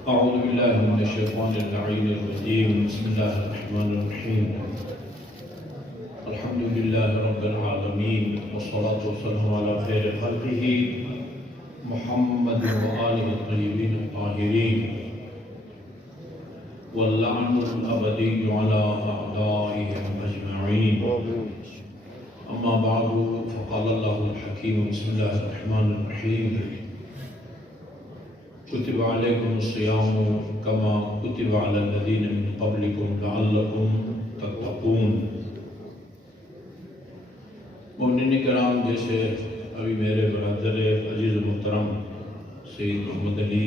أعوذ بالله من الشيطان اللعين الرجيم. بسم الله الرحمن الرحيم. الحمد لله رب العالمين، والصلاة والسلام على خير خلقه محمد وآله الطيبين الطاهرين، واللعن الأبدي على أعدائهم أجمعين. أما بعد، فقال الله الحكيم. بسم الله الرحمن الرحيم. كتب عليكم الصيام كما كتب على الذين من قبلكم لعلكم تتقون. مومنین کرام، جیسے ابھی میرے برادر عزیز محترم سید محمد علی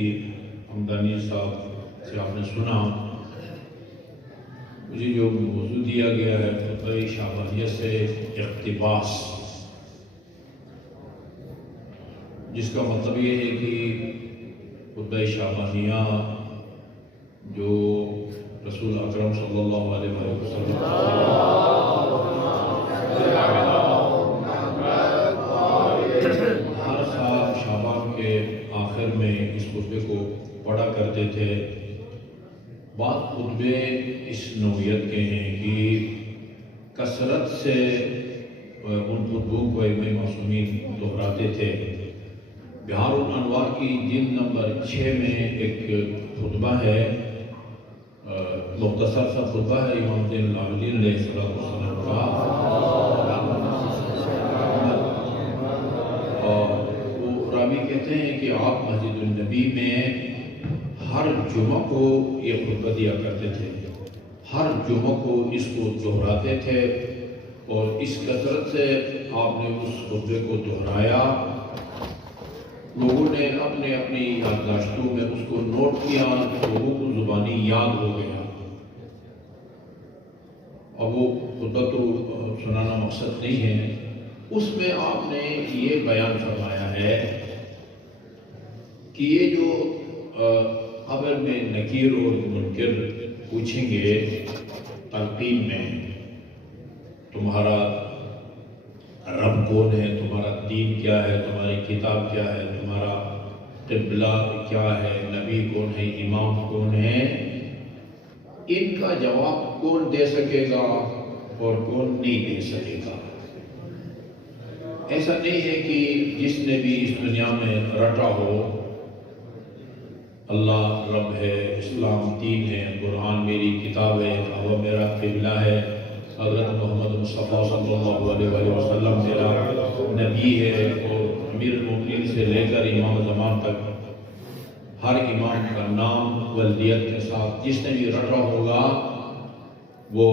حمدانی صاحب سے آپ نے سنا، مجھے جو موضوع دیا گیا ہے خطبہ شعبانیہ سے اقتباس، جس کا مطلب یہ ہے کہ خطبہ شعبانیہ جو رسول اکرم صلی اللہ علیہ وسلم ہر سال شعبان کے آخر میں اس خطبے کو پڑھا کرتے تھے. بعض خطبے اس نوعیت کے ہیں کہ کثرت سے ان خطبوں کو ائمہ معصومین دہراتے تھے. بہار الانوار کی جلد نمبر 6 میں ایک خطبہ ہے، مختصر سا خطبہ ہے امام زین العابدین علیہ السلام کا، اور وہ راوی کہتے ہیں کہ آپ مسجد النبی میں ہر جمعہ کو یہ خطبہ دیا کرتے تھے. ہر جمعہ کو اس کو دہراتے تھے، اور اس کثرت سے آپ نے اس خطبے کو دہرایا. لوگوں نے اپنے اپنی یادداشتوں میں اس کو نوٹ کیا، لوگوں کو زبانی یاد ہو گیا. اب وہ خطبہ تو سنانا مقصد نہیں ہے، اس میں آپ نے یہ بیان فرمایا ہے کہ یہ جو قبر میں نکیر اور منکر پوچھیں گے تلقین میں، تمہارا رب کون ہے، تمہارا دین کیا ہے، تمہاری کتاب کیا ہے، تمہارا قبلہ کیا ہے، نبی کون ہے، امام کون ہے، ان کا جواب کون دے سکے گا اور کون نہیں دے سکے گا. ایسا نہیں ہے کہ جس نے بھی اس دنیا میں رٹا ہو اللہ رب ہے، اسلام دین ہے، قرآن میری کتاب ہے، وہ میرا قبلہ ہے، حضرت محمد مصطفیٰ صلی اللہ علیہ وسلم میرا نبی ہے، اور امیر المؤمنین سے لے کر امام زمان تک ہر امام کا نام ولدیت کے ساتھ جس نے بھی رٹا ہوگا وہ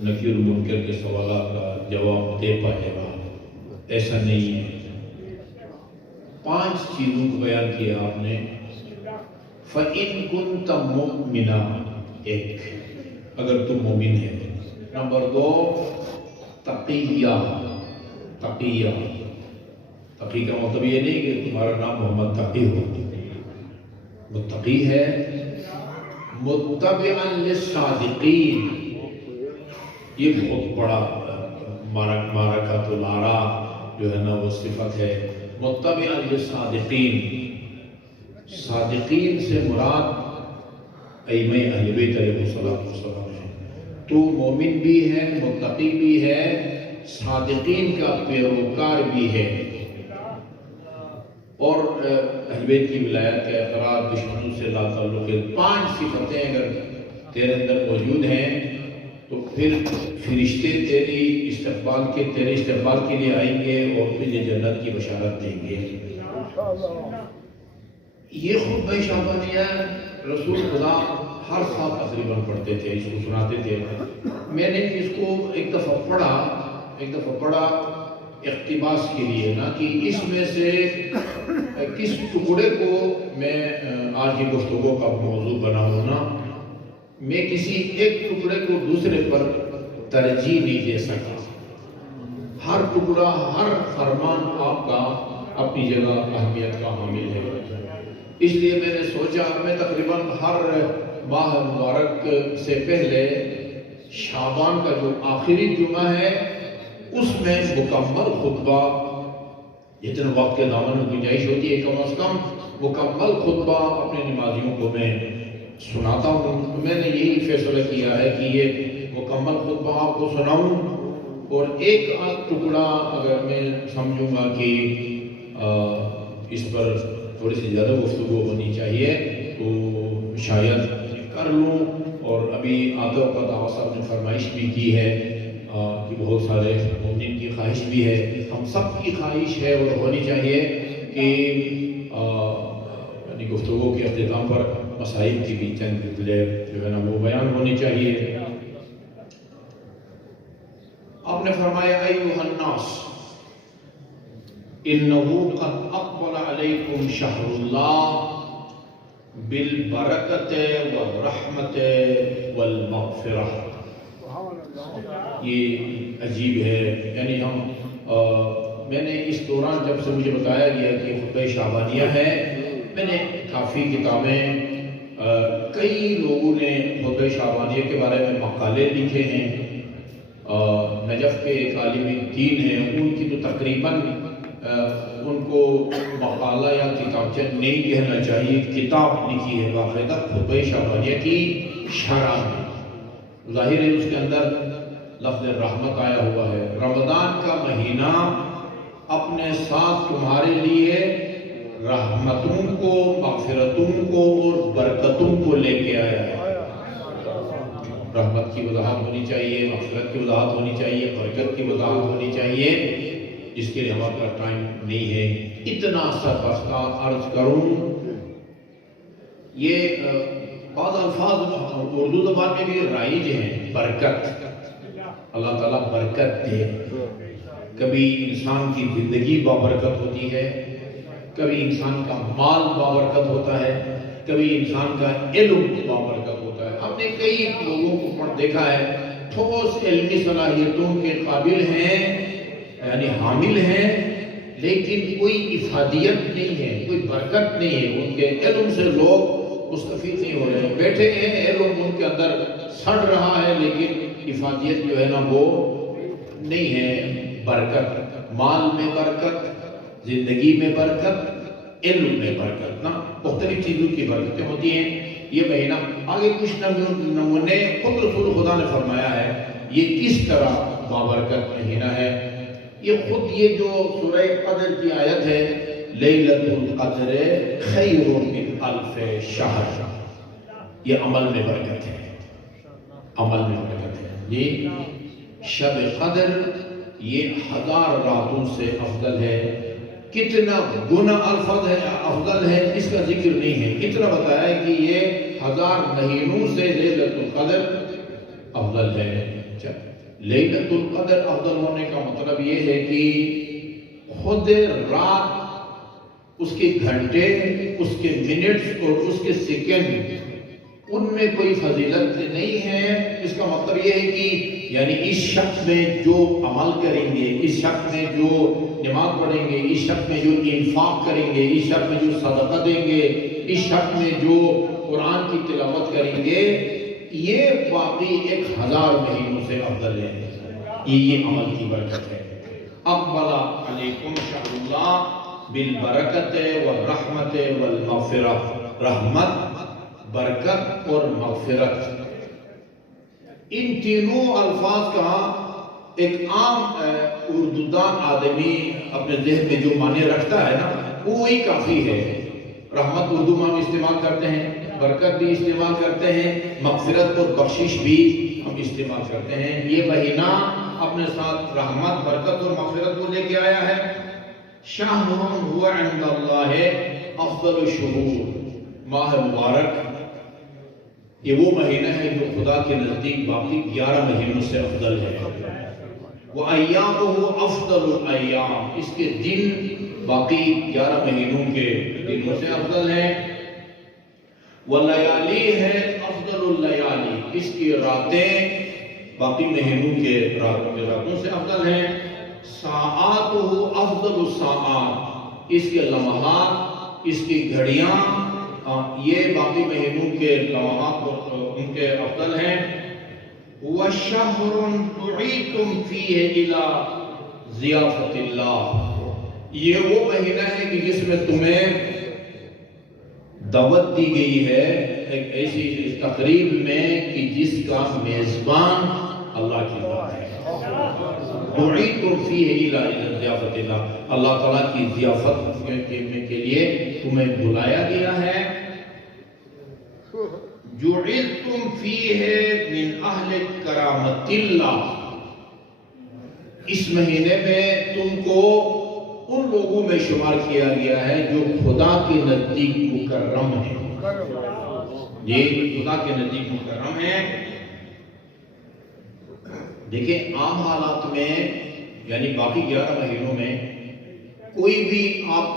نکیر المنکر کے سوالات کا جواب دے پائے گا. ایسا نہیں ہے. 5 چیزوں کو بیان کیا آپ نے. فَإِن كُنْتَ مُؤْمِنًا، ایک، اگر تم مومن ہے. نمبر 2، تقیہ. تقی کا مطلب یہ نہیں کہ تمہارا نام محمد تقی ہو. متقی ہے. متبعا للصادقین، یہ بہت بڑا مارکۃ الآراء جو ہے نا وہ صفت ہے. متبعا للصادقین، صادقین سے مراد ائمہ اہل بیت علیہ السلام ہے. تو مومن بھی ہے، متقی بھی ہے، صادقین کا پیروکار بھی ہے. اور اہل بیت کی ولایت کا اقرار، دشمنوں سے لا تعلق. 5 صفتیں اگر تیرے اندر موجود ہیں تو پھر فرشتے تیرے استقبال کے لیے آئیں گے اور تجھے جنت کی بشارت دیں گے. یہ خطبہ شعبانیہ رسول خدا ہر سال تقریباً پڑھتے تھے، اس کو سناتے تھے. میں نے اس کو ایک دفعہ پڑھا اقتباس کے لیے، نا کہ اس میں سے کس ٹکڑے کو میں آج کی گفتگو کا موضوع بناؤں. نا میں کسی ایک ٹکڑے کو دوسرے پر ترجیح نہیں دے سکا. ہر ٹکڑا، ہر فرمان آپ کا اپنی جگہ اہمیت کا حامل ہے. اس لیے میں نے سوچا میں تقریباً ہر ماہ مبارک سے پہلے شعبان کا جو آخری جمعہ ہے اس میں مکمل خطبہ، جتنے وقت کے دامن میں گنجائش ہوتی ہے کم از کم مکمل خطبہ اپنے نمازیوں کو میں سناتا ہوں. تو میں نے یہی فیصلہ کیا ہے کہ یہ مکمل خطبہ آپ کو سناؤں، اور ایک آدھ ٹکڑا اگر میں سمجھوں گا کہ اس پر تھوڑی سی زیادہ گفتگو ہونی چاہیے تو شاید کر لوں. اور ابھی آدھا اوقات آقا صاحب نے فرمائش بھی کی ہے کہ بہت سارے مومنین کی خواہش بھی ہے، ہم سب کی خواہش ہے اور ہونی چاہیے کہ یعنی گفتگو کے اختتام پر مسائل کی بھی چند جملے جو ہے نا وہ بیان ہونی چاہیے. آپ نے فرمایا ایھا الناس انہ قد اقبل علیکم شہر اللہ بالبرکت والرحمت والمغفرہ. یہ عجیب ہے، یعنی میں نے اس دوران جب سے مجھے بتایا گیا کہ خطبہ شعبانیہ ہے، میں نے کافی کتابیں، کئی لوگوں نے خطبہ شعبانیہ کے بارے میں مقالے لکھے ہیں. نجف کے ایک عالم دین ہیں، ان کی تو تقریباً ان کو مقالہ یا کتابچہ نہیں کہنا چاہیے، کتاب لکھی ہے باقاعدہ خطبہ شعبانیہ کی شرح میں. ظاہر ہے اس کے اندر لفظ رحمت آیا ہوا ہے. رمضان کا مہینہ اپنے ساتھ تمہارے لیے رحمتوں کو، مغفرتوں کو اور برکتوں کو لے کے آیا ہے. رحمت کی وضاحت ہونی چاہیے، مغفرت کی وضاحت ہونی چاہیے، برکت کی وضاحت ہونی چاہیے، جس کے لیے ہمارے پاس ٹائم نہیں ہے. اتنا سربستہ عرض کروں، یہ بعض الفاظ اردو زبان میں بھی رائج ہیں. برکت، اللہ تعالیٰ برکت دے. کبھی انسان کی زندگی بابرکت ہوتی ہے، کبھی انسان کا مال بابرکت ہوتا ہے، کبھی انسان کا علم بابرکت ہوتا ہے. ہم نے کئی لوگوں کو پڑھ دیکھا ہے ٹھوس علمی صلاحیتوں کے قابل ہیں، یعنی حامل ہیں، لیکن کوئی افادیت نہیں ہے، کوئی برکت نہیں ہے. ان کے علم سے لوگ مستفید نہیں ہو رہے ہیں، بیٹھے ہیں، علم ان کے اندر سڑ رہا ہے، لیکن افادیت جو ہے نا وہ نہیں ہے. برکت، مال میں برکت، زندگی میں برکت، علم میں برکت، نا مختلف چیزوں کی برکتیں ہوتی ہیں. یہ مہینہ آگے کچھ نمونے خود رسول خدا نے فرمایا ہے یہ کس طرح بابرکت مہینہ ہے. یہ خود یہ جو سورہ قدر کی آیت ہے، لیلۃ القدر خیر من الف شہر، یہ عمل میں برکت ہے، عمل میں برکت ہے. یہ شب قدر یہ 1000 راتوں سے افضل ہے. کتنا گنا الفضل ہے، افضل ہے، اس کا ذکر نہیں ہے. اتنا بتایا ہے کہ یہ 1000 مہینوں سے لیلۃ القدر افضل ہے. لیلۃ القدر افضل ہونے کا مطلب یہ ہے کہ خود رات، اس کے گھنٹے، اس کے منٹس اور اس کے سیکنڈ، ان میں کوئی فضیلت نہیں ہے. اس کا مطلب یہ ہے کہ یعنی اس شخص میں جو عمل کریں گے، اس شخص میں جو نماز پڑھیں گے، اس شخص میں جو انفاق کریں گے، اس شخص میں جو صدقہ دیں گے، اس شخص میں جو قرآن کی تلاوت کریں گے، یہ واقعی 1000 مہینوں سے افضل ہے. یہ عمل کی برکت ہے. اقبل علیکم شہر اللہ بالبرکت والرحمت والمغفرہ. رحمت، برکت اور مغفرت، ان تینوں الفاظ کا ایک عام اردودان آدمی اپنے ذہن میں جو معنی رکھتا ہے نا وہی کافی ہے. رحمت اردو میں ہم استعمال کرتے ہیں، برکت بھی استعمال کرتے ہیں، مغفرت اور بخشش بھی ہم استعمال کرتے ہیں. یہ مہینہ اپنے ساتھ رحمت، برکت اور مغفرت کو لے کے آیا ہے. شہر هو عند اللہ افضل الشہور. ماہ مبارک یہ وہ مہینہ ہے جو خدا کے نزدیک باقی 11 مہینوں سے افضل ہے. وَأَيَّامُهُ أَفْضَلُ الْأَيَّامِ. اس کے دن باقی 11 مہینوں کے دنوں سے افضل ہیں. وَلَيَالِهِ ہے أَفْضَلُ اللَّيَالِ. اس کی راتیں باقی مہینوں کے راتوں سے افضل ہیں. سَاعَاتُهُ أَفْضَلُ السَّاعَاتِ. اس کے لمحات، اس کی گھڑیاں، یہ باقی مہینوں کے لمحات ان کے افضل ہیں. وَشَهْرٌ دُعِيتُمْ فِيهِ إِلَى ضِيَافَةِ اللَّهِ. یہ وہ مہینہ ہے کہ جس میں تمہیں دعوت دی گئی ہے ایک ایسی تقریب میں کہ جس کا میزبان اللہ کی ذات ہے. دعیتم فیہ الی ضیافت اللہ، اللہ تعالیٰ کی ضیافت کے لیے تمہیں بلایا گیا ہے. جعلتم فیہ من اہل کرامت اللہ، اس مہینے میں تم کو ان لوگوں میں شمار کیا گیا ہے جو خدا کے نزدیک مکرم ہیں. یہ خدا کے نزدیک مکرم ہیں. دیکھیں عام حالات میں یعنی باقی 11 مہینوں میں کوئی بھی آپ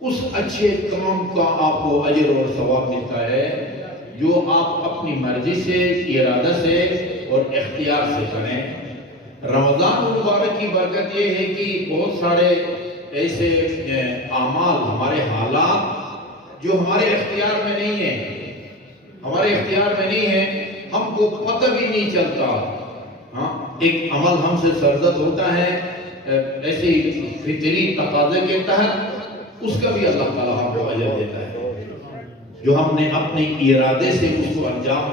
اس اچھے کام کا آپ کو اجر اور ثواب ملتا ہے جو آپ اپنی مرضی سے، ارادہ سے اور اختیار سے کریں. رمضان المبارک کی برکت یہ ہے کہ بہت سارے ایسے اعمال، ہمارے حالات جو ہمارے اختیار میں نہیں ہیں، ہمارے اختیار میں نہیں ہیں، ہم کو پتہ بھی نہیں چلتا. ہاں ایک عمل ہم سے سرزد ہوتا ہے ایسی فطری تقاضے کے تحت، اس کا بھی اللہ تعالیٰ ہم کو اجر دیتا ہے جو ہم نے اپنے ارادے سے اس کو انجام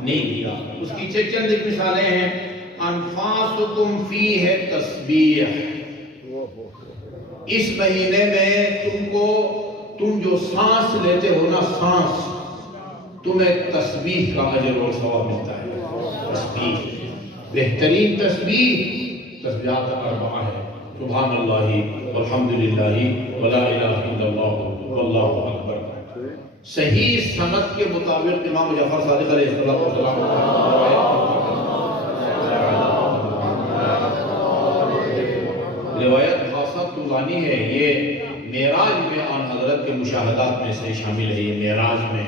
نہیں دیا. اس کی چند ایک مثالیں ہیں. انفاسکم فیہ تسبیح، اس مہینے میں تم جو سانس لیتے ہو نا، سانس، تمہیں تسبیح کا اجر اور ثواب ملتا ہے. تسبیح، بہترین تسبیحات اربعہ ہے. سبحان اللہ والحمدللہ ولا الہ الا اللہ واللہ اکبر. صحیح سند کے مطابق امام جعفر صادق علیہ السلام روایت خاصہ طولانی ہے. یہ معراج میں آن حضرت کے مشاہدات میں سے شامل ہے. یہ معراج میں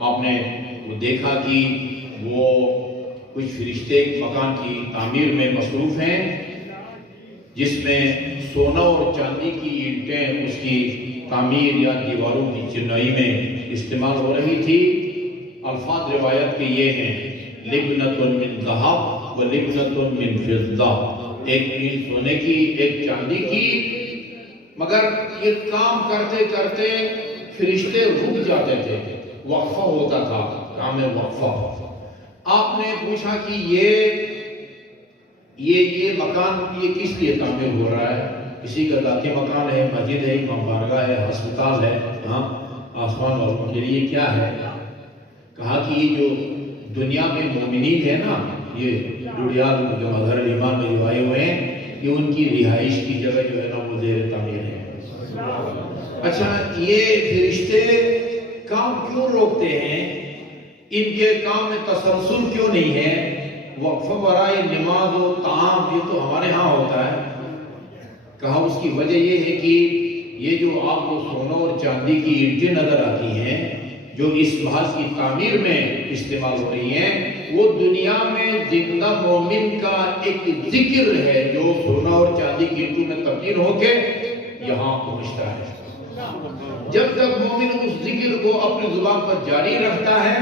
آپ نے وہ دیکھا کہ وہ کچھ فرشتے مکان کی تعمیر میں مصروف ہیں جس میں سونا اور چاندی کی اینٹیں اس کی تعمیر یا دیواروں کی چنائی میں استعمال ہو رہی تھی. الفاظ روایت کے یہ ہیں: لبنۃ من ذہب و لبنۃ من فضہ، ایک اینٹ سونے کی، ایک چاندی کی. مگر یہ کام کرتے کرتے فرشتے رک جاتے تھے، وقفہ ہوتا تھا، کام وقفہ. آپ نے پوچھا کہ یہ مکان یہ کس لیے تعمیر ہو رہا ہے؟ کسی کا ذاتی مکان ہے، مسجد ہے، امام بارگاہ ہے، ہسپتال ہے، ہاں آسمان والوں کے لیے کیا ہے؟ کہا کہ یہ جو دنیا میں مومنین ہے نا، یہ ڈوڈیال جو مظہر ایمان میں جو آئے ہوئے ہیں، یہ ان کی رہائش کی جگہ جو ہے نا وہ زیر تعمیر ہے. اچھا یہ فرشتے کام کیوں روکتے ہیں؟ ان کے کام میں تسلسل کیوں نہیں ہے؟ وقفہ برائے نماز و طعام یہ تو ہمارے ہاں ہوتا ہے. کہا اس کی وجہ یہ ہے کہ یہ جو آپ کو سونا اور چاندی کی اینٹیں نظر آتی ہیں جو اس محل کی تعمیر میں استعمال ہو رہی ہیں، وہ دنیا میں زندہ مومن کا ایک ذکر ہے جو سونا اور چاندی کی اینٹوں میں تبدیل ہو کے یہاں پہنچتا ہے. جب تک مومن اس ذکر کو اپنی زبان پر جاری رکھتا ہے،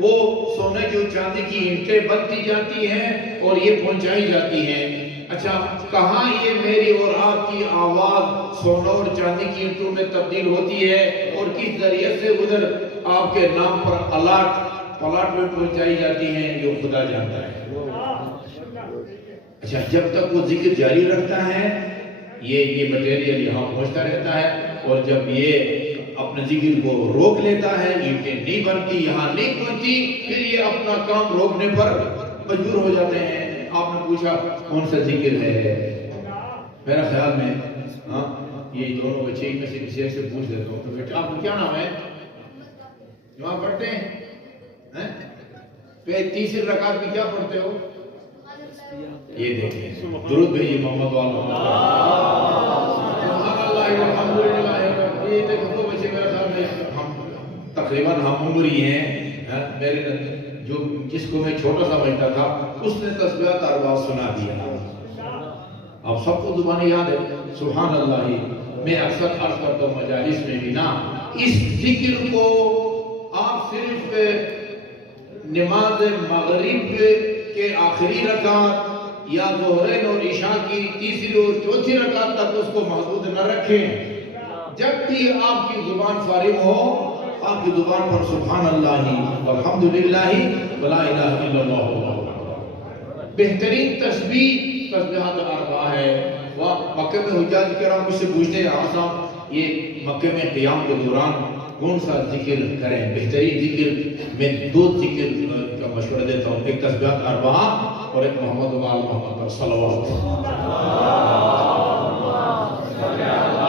وہ سونے کی اور چاندی کی اینٹیں بنتی جاتی ہیں اور یہ پہنچائی جاتی ہیں. اچھا کہاں یہ میری اور آپ کی آواز سونا اور چاندی کی اینٹوں میں تبدیل ہوتی ہے اور کس ذریعے سے ادھر آپ کے نام پر پلاٹ میں پہنچائی جاتی ہیں، جو خدا جانتا ہے. اچھا جب تک وہ ذکر جاری رکھتا ہے یہ مٹیریل یہاں پہنچتا رہتا ہے، اور جب یہ اپنے ذکر کو روک لیتا ہے، اینٹیں نہیں بنتی، یہاں نہیں پہنچتی، پھر یہ اپنا کام روکنے پر مجبور ہو جاتے ہیں. آپ نے پوچھا کون سا ذکر ہے؟ میرا خیال میں ہاں یہ دونوں بچے میں سے کسی ایک سے پوچھ لیتا ہوں. تو بیٹا آپ کو کیا نام ہے جو آپ پڑھتے ہیں؟ تو تیسری رکعت میں کیا پڑھتے ہو؟ یہ دیکھیں درود بھیجیے محمد والوں. سبحان اللہ والحمدللہ. یہ دیکھو دو بچے میرے خیال میں ہم تقریباً ہم عمری ہیں. میرے جو جس کو میں چھوٹا سا بچتا تھا اس نے تسبیحات اربعہ سنا دیا. آپ سب کو زبان یاد ہے. سبحان اللہ. میں اکثر عرض کرتا ہوں مجالس میں بھی نا، اس ذکر کو آپ صرف نماز مغرب کے آخری رکعت یا ظہرین اور عشاء کی تیسری اور چوتھی رکعت تک اس کو محدود نہ رکھیں. جب بھی آپ کی زبان فارغ ہو، آپ کی زبان پر سبحان اللہ والحمدللہ ولا الہ الا اللہ واللہ اکبر۔ بہترین تسبیحات اربعہ ہے۔ مکہ میں حجاج کرام مجھ سے پوچھتے ہیں صاحب یہ مکہ میں قیام کے دوران کون سا ذکر کریں؟ بہترین ذکر میں دو ذکر کا مشورہ دیتا ہوں، ایک تسبیحات اربعہ اور ایک محمد و آل محمد پر صلوات۔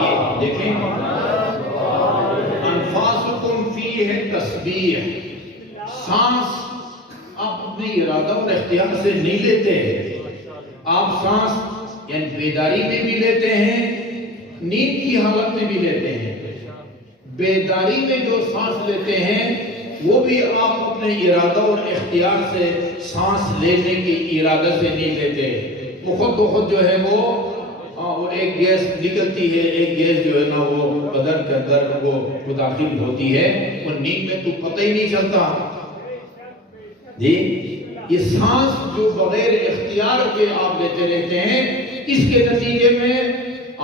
یہ دیکھیں انفاسکم فیہ تسبیح، سانس آپ اپنے ارادہ اور اختیار سے نہیں لیتے، آپ سانس یعنی بیداری میں بھی لیتے ہیں، نیند کی حالت میں بھی لیتے ہیں۔ بیداری میں جو سانس لیتے ہیں وہ بھی آپ اپنے ارادہ اور اختیار سے سانس لینے کی ارادہ سے نہیں لیتے، وہ خود بخود جو ہے وہ ایک گیس نکلتی ہے، ایک گیس جو ہے نا وہ بدن کے اندر وہ داخل ہوتی ہے، وہ نیند میں تو پتہ ہی نہیں چلتا۔ جی یہ سانس جو بغیر اختیار کے آپ لیتے رہتے ہیں، اس کے نتیجے میں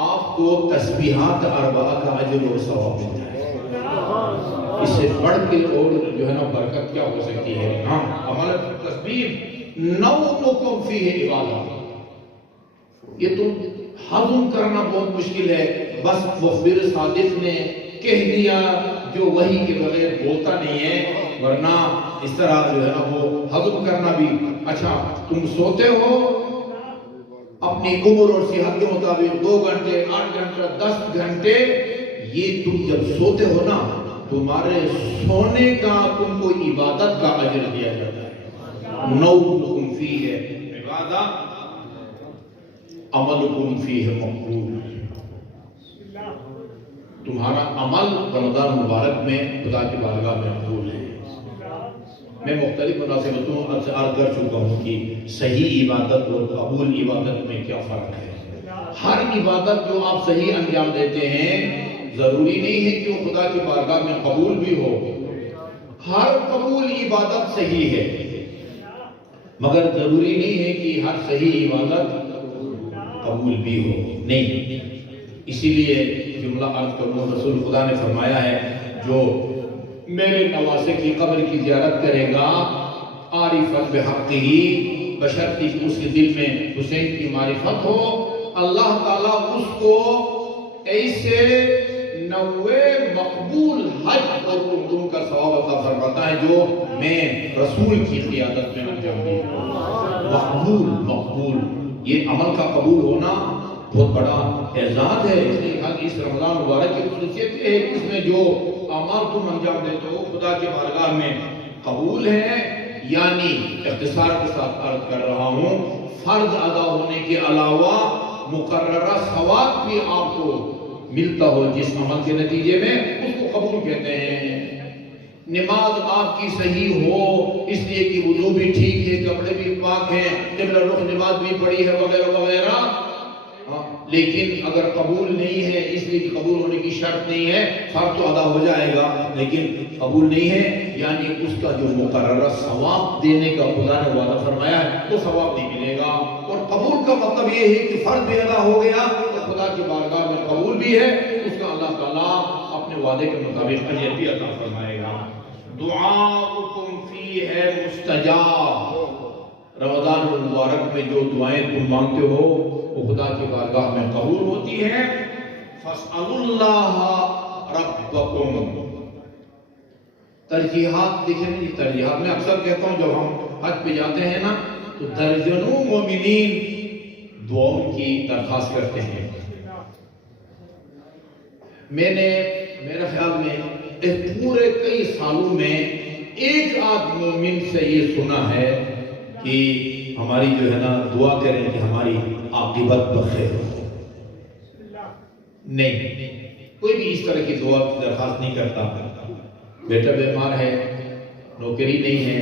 آپ کو تسبیحات اربعہ کا اجر اور ثواب ملتا ہے۔ اس سے بڑھ کے اور جو ہے نا برکت کیا ہو سکتی ہے؟ ہاں عمل تسبیح نومکم فیہ عبادہ، یہ تو ہضم کرنا بہت مشکل ہے، بس مخبر صادق نے کہہ دیا جو وحی کے بغیر بولتا نہیں ہے، ورنہ اس طرح جو ہے نا وہ ہضم کرنا بھی۔ اچھا تم سوتے ہو اپنی عمر اور صحت کے مطابق 2 گھنٹے 8 گھنٹے 10 گھنٹے، یہ تم جب سوتے ہو نا تمہارے سونے کا تم کو عبادت کا اجر دیا جاتا ہے۔ نومکم فیہ عبادہ عملکم فیہ مقبول، تمہارا عمل رمضان مبارک میں خدا کی بارگاہ میں مقبول ہے۔ میں مختلف مناسبتوں سے عرض کر چکا ہوں کہ صحیح عبادت اور قبول عبادت میں کیا فرق ہے۔ ہر عبادت جو آپ صحیح انجام دیتے ہیں ضروری نہیں ہے کہ وہ خدا کی بارگاہ میں قبول بھی ہو، ہر قبول عبادت صحیح ہے، مگر ضروری نہیں ہے کہ ہر صحیح عبادت قبول بھی ہو، نہیں۔ اسی لیے جملہ عرض کروں، رسول خدا نے فرمایا ہے جو میرے نواسے کی قبر کی زیارت کرے گا عارفا بحقہ، بشرطی کہ اس کے دل میں حسین کی معرفت ہو، اللہ تعالیٰ اس کو ایسے 90 مقبول حج اور عمروں کا ثواب عطا فرماتا ہے جو میں رسول کی قیادت میں انجام دی۔ مقبول یہ عمل کا قبول ہونا بہت بڑا اعزاز ہے۔ اس لیے اس رمضان مبارک کی خصوصیت ہے کہ اس میں جو اعمال تم انجام دیتے ہو خدا کے بارگاہ میں قبول ہے، یعنی اختصار کے ساتھ عرض کر رہا ہوں فرض ادا ہونے کے علاوہ مقررہ ثواب بھی آپ کو ملتا ہو جس عمل کے نتیجے میں، اس کو قبول کہتے ہیں۔ نماز آپ کی صحیح ہو اس لیے کہ وضو بھی ٹھیک ہے، کپڑے بھی پاک ہیں، قبلہ رخ نماز بھی پڑھی ہے وغیرہ وغیرہ، لیکن اگر قبول نہیں ہے اس لیے کہ قبول ہونے کی شرط نہیں ہے، فرض تو ادا ہو جائے گا لیکن قبول نہیں ہے، یعنی اس کا جو مقررہ ثواب دینے کا خدا نے وعدہ فرمایا ہے وہ ثواب نہیں ملے گا۔ اور قبول کا مطلب یہ ہے کہ فرض بھی ادا ہو گیا اور خدا کی بارگاہ میں قبول بھی ہے، اس کا اللہ تعالیٰ اپنے وعدے کے مطابق اجر بھی عطا فرمائے گا۔ دعاؤکم فیہ مستجاب، رمضان المبارک میں جو دعائیں تم مانگتے ہو وہ خدا کی بارگاہ میں قبول ہوتی ہیں۔ فاسألوا اللہ ربکم، ترجیحات دیکھیں جی، ترجیحات میں اکثر کہتا ہوں جب ہم حج پہ جاتے ہیں نا تو درجنوں مومنین دعاؤں کی درخواست کرتے ہیں۔ میں نے میرے خیال میں پورے کئی سالوں میں ایک آدھ مومن سے یہ سنا ہے کہ ہماری جو ہے نا دعا کریں کہ ہماری عاقبت بخیر ہو، نہیں، کوئی بھی اس طرح کی دعا کی درخواست نہیں کرتا۔ بیٹا بیمار ہے، نوکری نہیں ہے،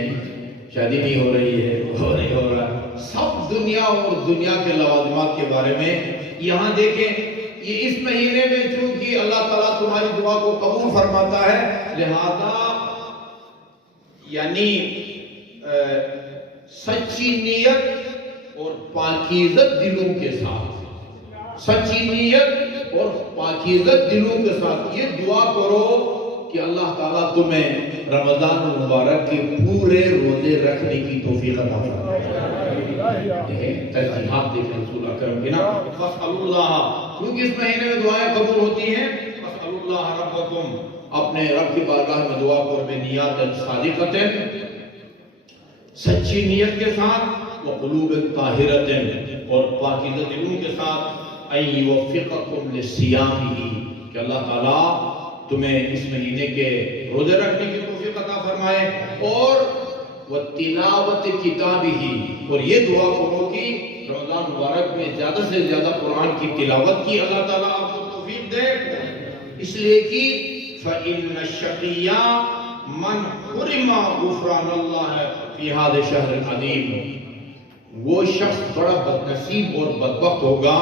شادی نہیں ہو رہی ہے، وہ نہیں ہو رہا، سب دنیا اور دنیا کے لوازمات کے بارے میں۔ یہاں دیکھیں یہ اس مہینے میں چونکہ اللہ تعالیٰ تمہاری دعا کو قبول فرماتا ہے، لہذا یعنی سچی نیت اور پاکیزہ دلوں کے ساتھ سچی نیت اور پاکیزت دلوں کے ساتھ یہ دعا کرو کہ اللہ تعالیٰ تمہیں رمضان المبارک کے پورے روزے رکھنے کی توفیق عطا فرمائے۔ ترجیحات دیکھیں رسول اکرم کی نا، فَاسْأَلُوا اللَّهَ، کیونکہ اس مہینے میں دعائیں قبول ہوتی ہیں۔ فَاسْأَلُوا اللَّهَ رَبَّكُمْ، اپنے رب کی بارگاہ میں دعا کرو بِنِيَّاتٍ صَادِقَةٍ، سچی نیت کے ساتھ، وَقُلُوبٍ طَاهِرَةٍ، اور پاکیزہ دلوں کے ساتھ، أَن يُوَفِّقَكُمْ لِصِيَامِهِ، کہ اللہ تعالیٰ تمہیں اس مہینے کے روزے رکھنے کی توفیق عطا فرمائے، اور وَتِلَاوَةِ كِتَابِهِ، اور یہ دعا کرو کہ رمضان مبارک میں زیادہ سے زیادہ قرآن کی تلاوت کی اللہ تعالیٰ آپ کو توفیق دے، اس لیے کہ فَإِنَّ الشَّقِيَّ مَنْ حُرِمَ غُفْرَانَ اللَّهِ فِي هَذَا الشَّهْرِ الْعَظِيمِ، وہ شخص بڑا بدنصیب اور بدبخت ہوگا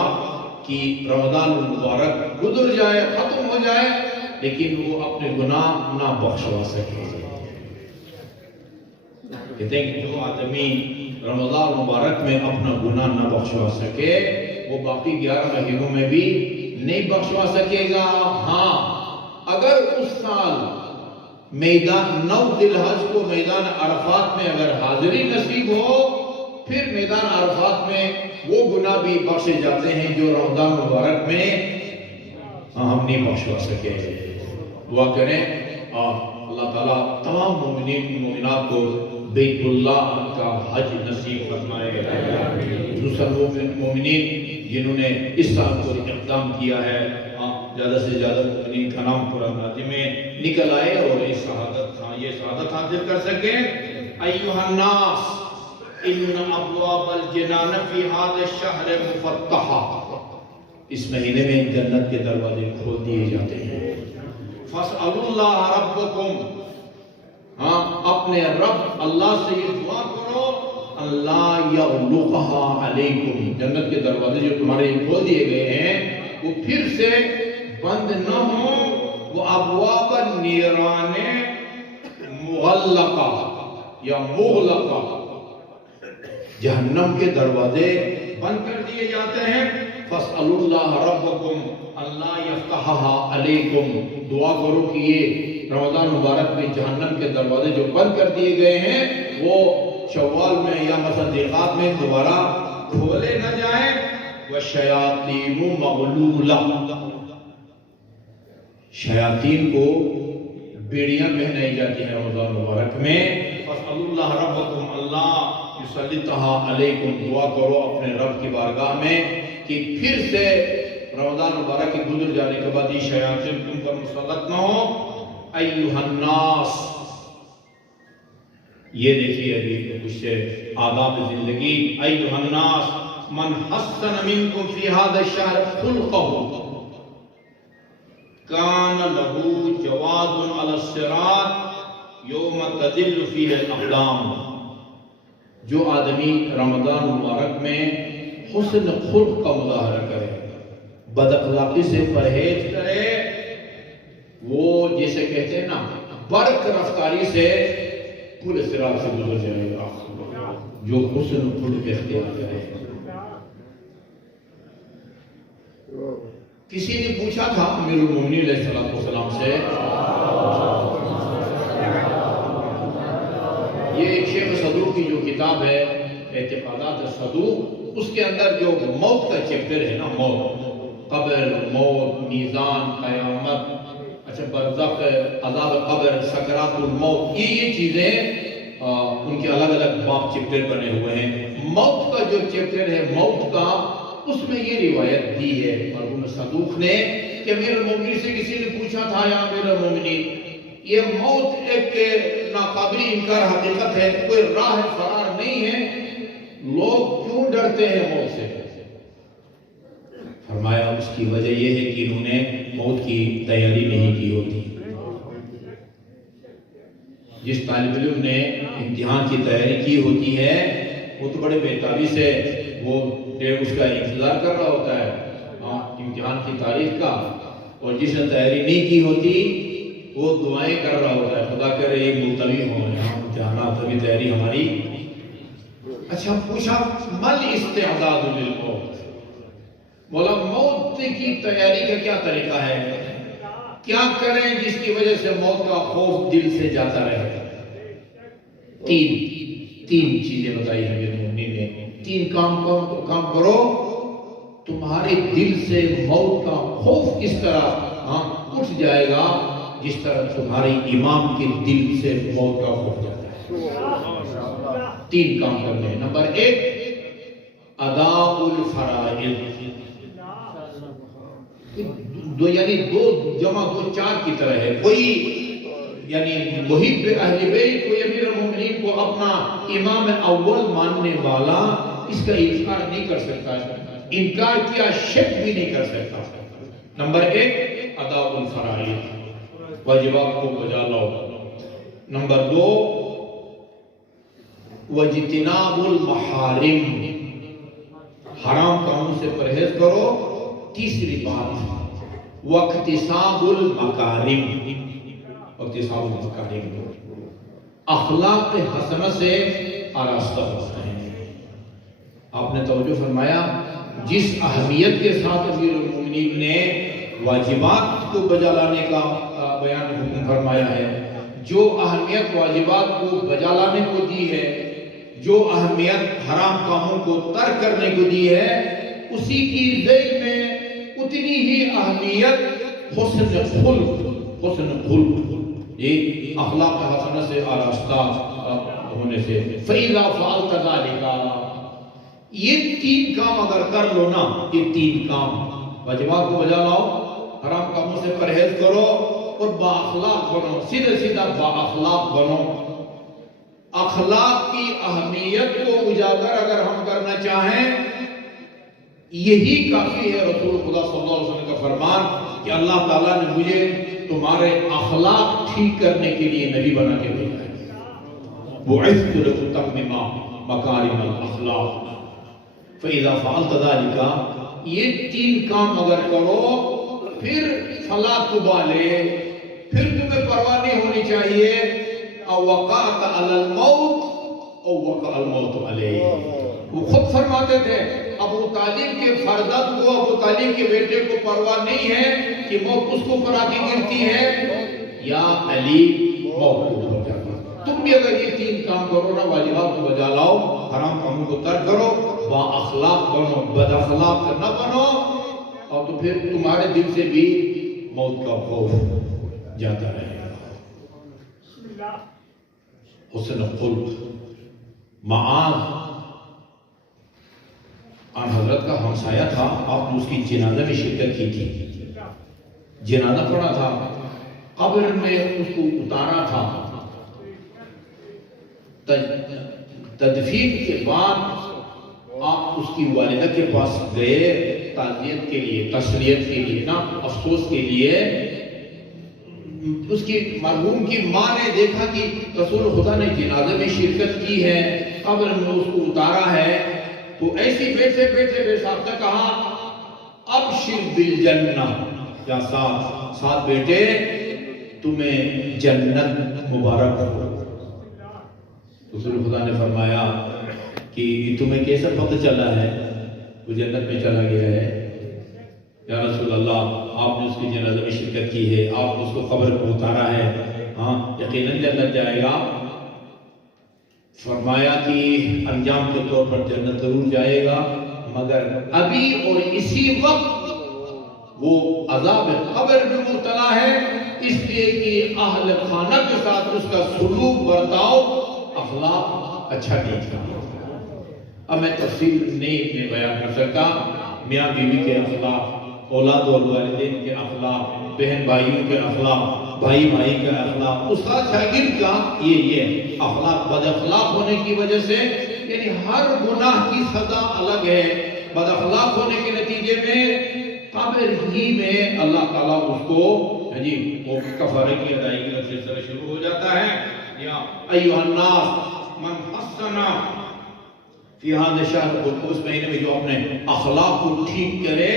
کہ رمضان المبارک گزر جائے، ختم ہو جائے، لیکن وہ اپنے گناہ نہ بخشوا سکے۔ کہتے ہیں کہ جو آدمی رمضان مبارک میں اپنا گناہ نہ بخشوا سکے، وہ باقی 11 مہینوں میں بھی نہیں بخشوا سکے گا۔ ہاں، اگر اس سال میدان 9 ذی الحج کو میدان عرفات میں اگر حاضری نصیب ہو، پھر میدان عرفات میں وہ گناہ بھی بخشے جاتے ہیں جو رمضان مبارک میں ہم نہیں بخشوا سکے۔ دعا کریں اللہ تعالیٰ تمام مومنین مومنات کو بیت اللہ کا حج نصیب فرمائے۔ دوسرا مومنین جنہوں نے اس سال کو اقدام کیا ہے، زیادہ سے زیادہ مومنین کا نام قرآن مجید میں نکل آئے اور یہ شہادت حاصل کر سکیں۔ ایھا الناس ان ابواب الجنان فی ھذا الشہر مفتحہ، اس مہینے میں جنت کے دروازے کھول دیے جاتے ہیں۔ فَاسْأَلُوا اللَّهَ رَبَّكُمْ، ہاں اپنے رب اللہ سے یہ دعا کرو، اللہ یغلقها علیکم، جنت کے دروازے جو تمہارے کھول دیے گئے ہیں وہ پھر سے بند نہ ہوں، وہ ابواب النیران مغلقہ یا مغلقہ، جہنم کے دروازے بند کر دیے جاتے ہیں۔ فَاسْأَلُوا اللَّهَ رَبَّكُمْ اللہ یفتحها علیکم، دعا کرو کہ یہ رمضان مبارک میں جہنم کے دروازے جو بند کر دیے گئے ہیں وہ شوال میں یا مثلا دیقات میں دوبارہ کھولے نہ جائیں۔ وَالشَّيَاطِينُ مَغْلُولَةٌ، شیاطین کو بیڑیاں پہنائی جاتی ہیں رمضان مبارک میں۔ فَاسْأَلُوا اللَّهَ رَبَّكُمْ اللہ یسلطها علیکم، دعا کرو اپنے رب کی بارگاہ میں کہ پھر سے رمضان مبارک کے گزر جانے کے بعد یہ شیاطین تم پر مسلط نہ ہو۔ ایھا الناس، یہ دیکھیے ابھی کچھ آداب زندگی۔ ایھا الناس من حسن منکم فی ھذا الشہر خلقہ کان لہ جواد علی الصراط یوم تذل فیہ الاقدام، جو آدمی رمضان مبارک میں حسن خلق کا مظاہرہ کرے، بد اخلاقی سے پرہیز کرے، وہ جسے کہتے ہیں نا برق رفتاری سے پل صراط سے گزر جائے گا، جو حسن خلق اختیار کرے۔ کسی نے پوچھا تھا امیر المومنین علیہ السلام سے، یہ ایک شیخ صدوق کی جو کتاب ہے اعتقادات صدوق، اس کے اندر جو موت کا چیپٹر ہے نا، موت، قبر، موت، میزان، قیامت، اچھا برزخ، عذاب قبر، سکرات الموت، یہ چیزیں ان کے الگ الگ باب چیپٹر بنے ہوئے ہیں۔ موت کا جو چیپٹر ہے موت کا، اس میں یہ روایت دی ہے مرحوم صدوق نے کہ امیر المومنین سے کسی نے پوچھا تھا یا امیر المومنین یہ موت ایک ناقابل انکار حقیقت ہے، کوئی راہ فرار نہیں ہے، لوگ کیوں ڈرتے ہیں موت سے؟ فرمایا اس کی وجہ یہ ہے کہ انہوں نے موت کی تیاری نہیں کی ہوتی۔ جس طالب علم نے امتحان کی تیاری کی ہوتی ہے وہ تو بڑے بےتابی سے وہ اس کا انتظار کر رہا ہوتا ہے امتحان کی تاریخ کا، اور جس نے تیاری نہیں کی ہوتی وہ دعائیں کر رہا ہوتا ہے، خدا کرے یہ ملتوی ہوں امتحانات، ابھی تیاری ہماری۔ اچھا پوچھا مل استعداد للموت، بولا موت کی تیاری کا کیا طریقہ ہے، کیا کریں جس کی وجہ سے موت کا خوف دل سے جاتا رہے؟ تین چیزیں بتائی ہیں میرے مومنین نے، تین کام کرو، تمہارے دل سے موت کا خوف کس طرح اٹھ جائے گا، جس طرح تمہارے امام کے دل سے موت کا خوف جاتا ہے۔ تین کام کرنے ہیں۔ نمبر 1 اداء الفرائض، یعنی 2 جمع 2 4 کی طرح ہے۔ کوئی یعنی محب اہل بیت، کوئی امیر المومنین کو اپنا امام اول ماننے والا اس کا انکار نہیں کر سکتا ہے، انکار کیا شک بھی نہیں کر سکتا۔ نمبر 1 اداء الفرائض، واجبات کو بجا لاؤ۔ نمبر 2 واجتناب المحارم، حرام کاموں سے پرہیز کرو۔ تیسری بات واکتساب المکارم، واکتساب المکارم، اخلاق حسنہ سے آراستہ ہوتا ہے۔ آپ نے توجہ فرمایا جس اہمیت کے ساتھ امیر المومنین نے واجبات کو بجا لانے کا بیان حکم فرمایا ہے، جو اہمیت واجبات کو بجا لانے کو دی ہے، جو اہمیت حرام کاموں کو ترک کرنے کو دی ہے، اسی کی ذیل میں اتنی ہی اہمیت حسن خلق، یہ اخلاق حسنہ سے آراستہ ہونے سے۔ فَإِذَا فَعَلْتَ ذَلِكَ، یہ 3 کام اگر کر لو نا، یہ 3 کام، واجبات کو بجا لاؤ، حرام کاموں سے پرہیز کرو اور با اخلاق بنو، سیدھا با اخلاق بنو۔ اخلاق کی اہمیت کو اجاگر اگر ہم کرنا چاہیں، یہی کافی ہے۔ رسول خدا صلی اللہ علیہ وسلم کا فرمان کہ اللہ تعالیٰ نے مجھے تمہارے اخلاق ٹھیک کرنے کے لیے نبی بنا کے بھیجا ہے۔ بُعِثْتُ لِأُتَمِّمَ مَكَارِمَ الْأَخْلَاقِ فَإِذَا فَعَلْتَ ذَلِكَ، یہ 3 کام اگر کرو، پھر فَلَا تُبَالِي، پھر تمہیں پرواہ نہیں ہونی چاہیے، أَوْ وَقَعْتَ عَلَى الْمَوْتِ أَوْ وَقَعَ الْمَوْتُ عَلَيْهِ۔ وہ خود فرماتے تھے ابو طالب کے فرزند کو، ابو طالب کے بیٹے کو پرواہ نہیں ہے کہ موت اس کو پر آ کے گرتی ہے یا علی موت کو ہو جاتی ہے۔ تم بھی اگر یہ 3 کام کرو نا، واجبات کو بجا لاؤ، حرام کاموں کو ترک کرو، با اخلاق بنو، بد اخلاق نہ بنو، اور تو پھر تمہارے دل سے بھی موت کا خوف جاتا رہے گا۔ حسن خلق، معاذ آن حضرت کا ہمسایہ تھا، آپ نے اس کی جنازہ میں شرکت کی تھی، جنازہ پڑھا تھا، قبر میں اس کو اتارا تھا، تدفین کے بعد آپ اس کی والدہ کے پاس گئے تعزیت کے لیے، تسلیت کے لیے نا، افسوس کے لیے۔ اس کی مرحوم کی ماں نے دیکھا کہ رسول خدا نے جنازے میں شرکت کی ہے، قبر میں اس کو اتارا ہے، تو ایسی بیٹھے بے ساختہ کہا ابشر بالجنہ، یا ساتھ بیٹے تمہیں جنت مبارک ہو۔ رسول خدا نے فرمایا کہ تمہیں کیسا پتہ چلا ہے وہ جنت میں چلا گیا ہے؟ یا رسول اللہ، آپ نے اس کی جنازہ میں شرکت کی ہے، آپ نے اس کو قبر کو اتارا ہے، ہاں یقیناً جنت جائے گا۔ فرمایا کہ انجام کے طور پر جنت ضرور جائے گا، مگر ابھی اور اسی وقت وہ عذاب قبر میں مبتلا ہے، اس لیے کہ اہل خانہ کے ساتھ اس کا سلوک برتاؤ اخلاق اچھا نہیں تھا۔ اب میں تفصیل نہیں بیان کر سکتا، میاں بیوی کے اخلاق، اولاد اور والدین کے اخلاق، بہن بھائیوں کے اخلاق، بھائی کے اخلاق، استاد شاگرد کا یہ اخلاق بد اخلاق ہونے کی وجہ سے، یعنی ہر گناہ کی سزا الگ ہے۔ بد اخلاق ہونے کے نتیجے میں قبر ہی میں اللہ تعالیٰ اس کو وہ کفارے کی ادائیگی کا سلسلہ شروع ہو جاتا ہے۔ یا ایھا الناس من حسن فی ھذا الشہر، اس مہینے میں جو اپنے اخلاق کو ٹھیک کرے،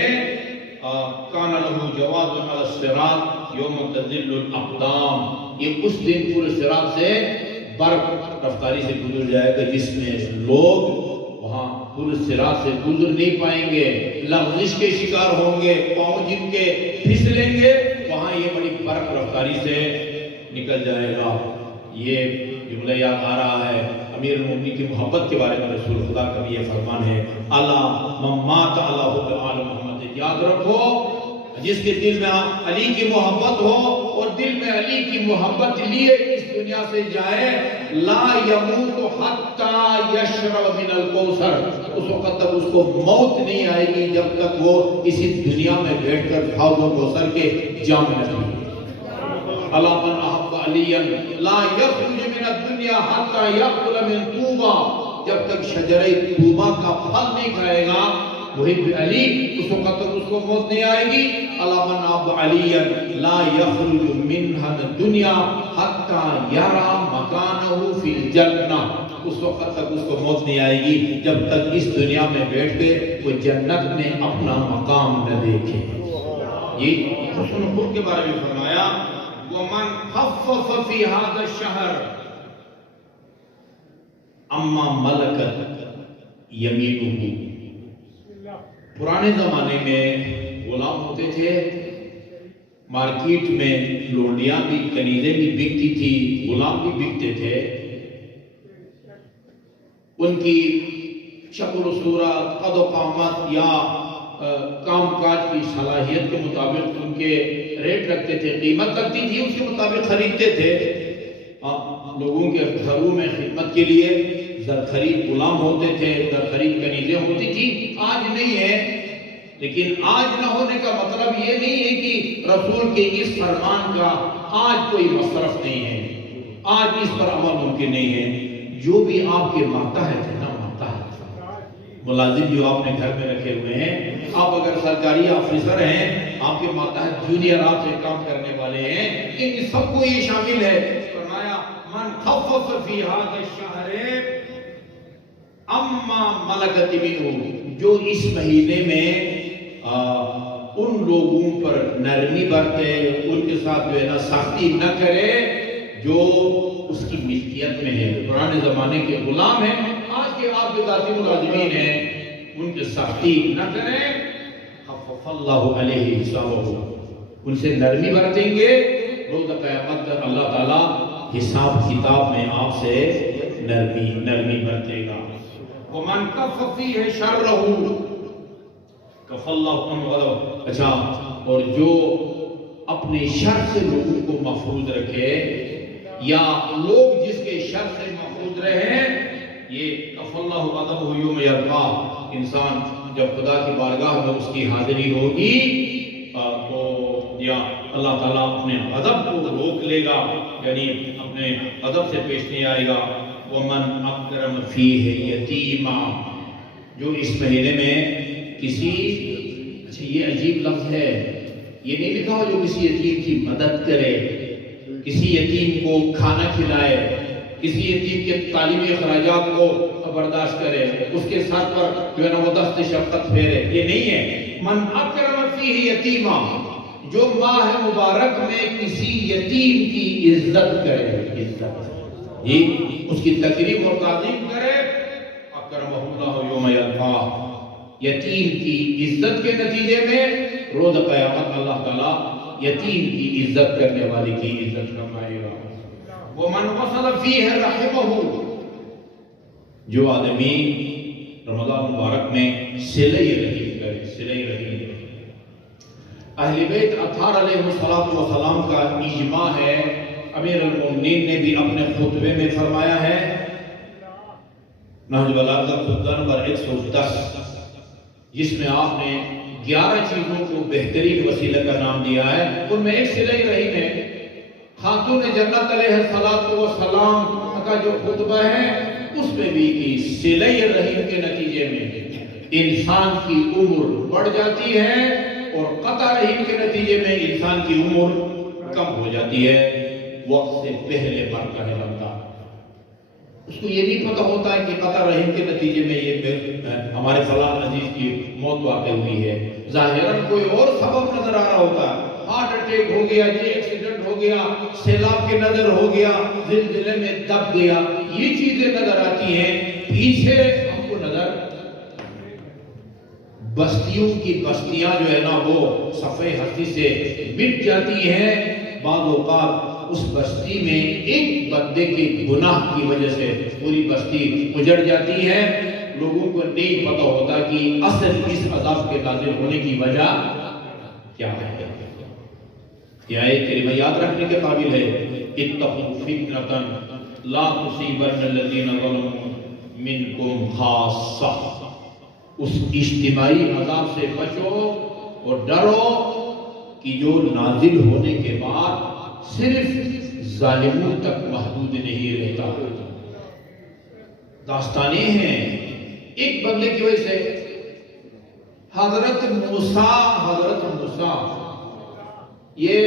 کان لہ جواز علی الصراط یوم تزل الاقدام، یہ اس دن پورے صراط سے برق رفتاری سے گزر جائے گا، جس میں لوگ وہاں پل صراط سے گزر نہیں پائیں گے، لغزش کے شکار ہوں گے، پاؤں جن کے پھسلیں گے، وہاں یہ بڑی برق رفتاری سے نکل جائے گا۔ یہ جملہ یاد آ رہا ہے امیر المومنین کی محبت کے بارے میں رسول خدا کا بھی یہ فرمان ہے، اللہ ممات علی حب آل محمد، یاد رکھو جس کے دل میں علی کی محبت ہو اور دل میں علی کی محبت لیے اس دنیا سے جائے، لا یموت حتی یشرب من الکوثر، اس وقت تک اس کو موت نہیں آئے گی جب تک وہ اسی دنیا میں بیٹھ کر حوض کوثر کے جام نہ پیے۔ اللہ من احب علیا لا یخرج من الدنیا حتی یأکل من طوبہ، جب تک شجرہ طوبہ کا پھل نہیں کھائے گا محب علی، اس وقت تک اس کو موت نہیں آئے گی۔ اللہ من احب علیا لا یخرج منها الدنیا حتی یرى مکانہ فی الجنہ، اس وقت تک اس کو موت نہیں آئے گی جب تک اس دنیا میں بیٹھ کے وہ جنت میں اپنا مقام نہ دیکھے۔ یہ حسن خلق کے بارے میں فرمایا، وَمَنْ خَفَّفَ فِي هَذَا الشَّهْرِ اَمَّا مَلَكَتْ يَمِينُهُ۔ پرانے زمانے میں غلام ہوتے تھے، مارکیٹ میں لونڈیاں بھی، کنیزیں بھی بکتی تھی، غلام بھی بکتے تھے، ان کی شکل و صورت، قد و قامت یا کام کاج کی صلاحیت کے مطابق ان کے ریٹ رکھتے تھے، قیمت لگتی تھی، اس کے مطابق خریدتے تھے۔ لوگوں کے گھروں میں خدمت کے لیے زرخرید غلام ہوتے تھے، زرخرید کنیزیں ہوتی تھی، آج نہیں ہے۔ لیکن آج نہ ہونے کا مطلب یہ نہیں ہے کہ رسول کے اس فرمان کا آج کوئی مصرف نہیں ہے، آج اس پر عمل ممکن نہیں ہے۔ جو بھی آپ کے ماتحت ہے نا، ماتحت ملازم جو آپ نے گھر میں رکھے ہوئے ہیں، آپ اگر سرکاری آفیسر ہیں، آپ کے ماتحت جونیئر آپ سے کام کرنے والے ہیں، ان سب کو یہ شامل ہے۔ فرمایا من خفف فی ھذا الشہر اما ملکت یمینہ، جو اس مہینے میں ان لوگوں پر نرمی برتے، ان کے ساتھ جو ہے نا سختی نہ کرے جو اس کی ملکیت میں ہے۔ پرانے زمانے کے غلام ہیں، آج کے آپ کے ذاتی ملازمین ہیں، ان کے سختی نہ کریں، خفف اللہ علیہ حسابہ، ان سے نرمی برتیں گے، روز قیامت تک اللہ تعالیٰ حساب کتاب میں آپ سے نرمی برتے گا۔ وَمَنْ كَفَّ فِيهِ شَرَّهُ کف اللہ عنہ غضب۔ اچھا، اور جو اپنے شر سے لوگوں کو محفوظ رکھے یا لوگ جس کے شر سے محفوظ رہے، یہ کف اللہ غضب یوم یلقا، انسان جب خدا کی بارگاہ میں اس کی حاضری ہوگی تو یا اللہ تعالیٰ اپنے غضب کو روک لے گا، یعنی اپنے غضب سے پیش نہیں آئے گا۔ وَمَنْ أَكْرَمَ فِيهِ يَتِيمًا، جو اس مہینے میں کسی، اچھا یہ عجیب لفظ ہے، یہ نہیں لکھا ہو جو کسی یتیم کی مدد کرے، کسی یتیم کو کھانا کھلائے، کسی یتیم کے تعلیمی اخراجات کو برداشت کرے، اس کے ساتھ پر جو ہے نا وہ دست شفقت پھیرے، یہ نہیں ہے۔ من اکرم فیہ یتیما، جو ماہ مبارک میں کسی یتیم کی عزت کرے، عزت یہ اس کی تکریم اور تعظیم کرے، اکرمہ اللہ یوم یلقاہ، یتیم کی عزت کے نتیجے میں روز قیامت اللہ تعالیٰ یتیم کی عزت کرنے والے کی عزت فرمائے گا۔ وَمَنْ وَصَلَ فِيهِ رَحِمَهُ، جو آدمی رمضان مبارک میں صلہ رحم کرے، صلہ رحم۔ اہل بیت اطہار علیہ السلام کا اجماع ہے، امیر المومنین نے بھی اپنے خطبے میں فرمایا ہے، نہج البلاغہ خطبہ نمبر 110، جس میں آپ نے 11 چیزوں کو بہترین وسیلہ کا نام دیا ہے، ان میں ایک صلہ رحم ہے۔ خاتون جنت علیہ السلام کا جو خطبہ ہے اس میں بھی کہ صلہ رحم کے نتیجے میں انسان کی عمر بڑھ جاتی ہے اور قطع رحم کے نتیجے میں انسان کی عمر کم ہو جاتی ہے، وقت سے پہلے مرتا ہے بندہ۔ اس کو یہ نہیں پتہ ہوتا ہے کہ قطع رحم کے نتیجے میں یہ ہمارے فلاں عزیز کی موت واقع ہوئی ہے، ظاہراً کوئی اور سبب نظر آ رہا ہوتا ہے، ہارٹ اٹیک ہو گیا، یہ ایکسیڈنٹ ہو گیا، سیلاب کے نظر ہو گیا، زلزلے میں دب گیا، یہ چیزیں نظر آتی ہیں، پیچھے ہم کو نظر بستیوں کی بستیاں جو ہے نا وہ صفحہ ہستی سے مٹ جاتی ہیں. بعض اوقات اس بستی میں ایک بندے کے گناہ کی وجہ سے پوری بستی اجڑ جاتی ہے. لوگوں کو نہیں پتہ ہوتا کہ اصل اس عذاب کے نازل ہونے کی وجہ کیا ہے. یہ ایک کلمہ یاد رکھنے کے قابل ہے. اتقوا فتنة لا تصيبن الذين ظلموا منكم خاصة. اس اجتماعی عذاب سے بچو اور ڈرو کہ جو نازل ہونے کے بعد صرف ظالموں تک محدود نہیں رہتا. داستانیں ہیں ایک بندے کی وجہ سے. حضرت موسیٰ یہ